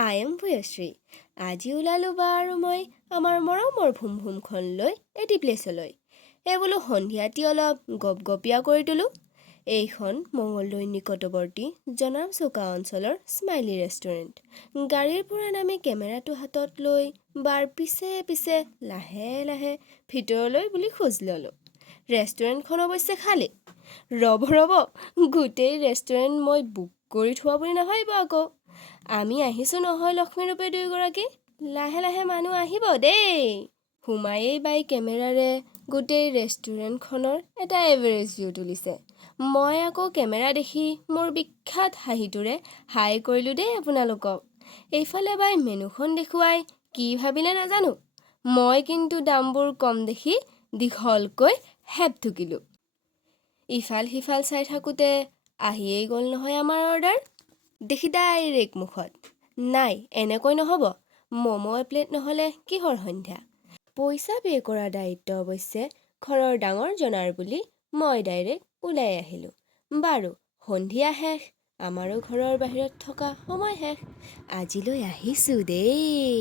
I am Vuyashree. আজি ওলালো বাৰু মই আমাৰ মৰমৰ ভুমখন লৈ এটি প্লেচলৈ। বোলো সন্ধিয়াটি অলপ গপগপীয়া কৰি তোলো। এইখন মঙলদৈ নিকটৱৰ্তী জনাম চৌকা অঞ্চলৰ স্মাইলি ৰেষ্টুৰেণ্ট। গাড়ীৰ পৰা নামি কেমেৰাটো হাতত লৈ বাৰ পিছে পিছে লাহে লাহে ভিতৰলৈ বুলি খোজ ল'লোঁ। ৰেষ্টুৰেণ্টখন অৱশ্যে খালী। ৰ'ব গোটেই ৰেষ্টুৰেণ্ট মই বুক কৰি থোৱা বুলি নাভাবিব আকৌ। আমি আহিছোঁ নহয় লক্ষ্মীৰূপে দুয়োগৰাকী। লাহে লাহে মানুহ আহিব দেই। সোমায়েই বাই কেমেৰাৰে গোটেই ৰেষ্টুৰেণ্টখনৰ এটা এভাৰেজ ভিউ তুলিছে। মই আকৌ কেমেৰা দেখি মোৰ বিখ্যাত হাঁহিটোৰে হাই কৰিলোঁ দেই আপোনালোকক। এইফালে বাই মেনুখন দেখুৱাই কি ভাবিলে নাজানো। মই কিন্তু দামবোৰ কম দেখি দীঘলকৈ হেপ ঢুকিলোঁ। ইফাল সিফাল চাই থাকোঁতে আহিয়েই গ'ল নহয় আমাৰ অৰ্ডাৰ। দেখি ডাইৰেক্ট মুখত, নাই এনেকৈ নহ'ব, ম'ম' এপ্লেট নহ'লে কিহৰ সন্ধ্যা। পইচা পে' কৰাৰ দায়িত্ব অৱশ্যে ঘৰৰ ডাঙৰ জনাৰ বুলি মই ডাইৰেক্ট ওলাই আহিলোঁ। বাৰু সন্ধিয়া শেষ, আমাৰো ঘৰৰ বাহিৰত থকা সময় শেষ। আজিলৈ আহিছোঁ দেই।